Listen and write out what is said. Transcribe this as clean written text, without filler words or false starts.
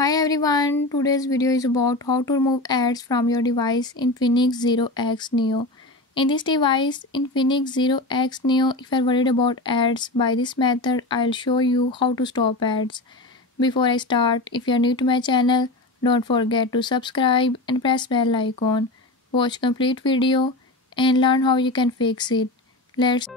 Hi everyone, today's video is about how to remove ads from your device Infinix Zero X Neo. In this device Infinix Zero X Neo, if you're worried about ads, by this method I'll show you how to stop ads. Before I start, if you're new to my channel, don't forget to subscribe and press bell icon. Watch complete video and learn how you can fix it. Let's